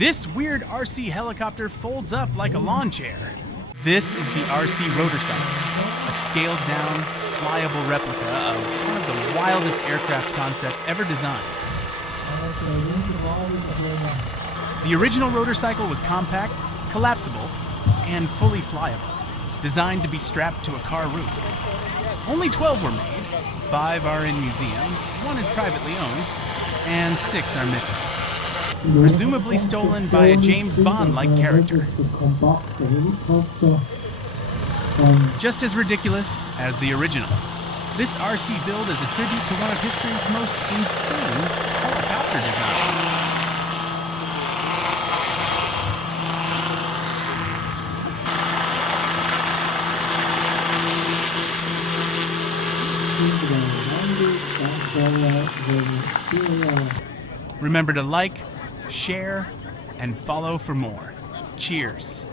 This weird RC helicopter folds up like a lawn chair. This is the RC Rotorcycle, a scaled-down, flyable replica of one of the wildest aircraft concepts ever designed. The original Rotorcycle was compact, collapsible, and fully flyable, designed to be strapped to a car roof. Only 12 were made, 5 are in museums, 1 is privately owned, and 6 are missing. Presumably stolen by a James Bond-like character. Just as ridiculous as the original, this RC build is a tribute to one of history's most insane helicopter designs. Remember to like, share, and follow for more. Cheers.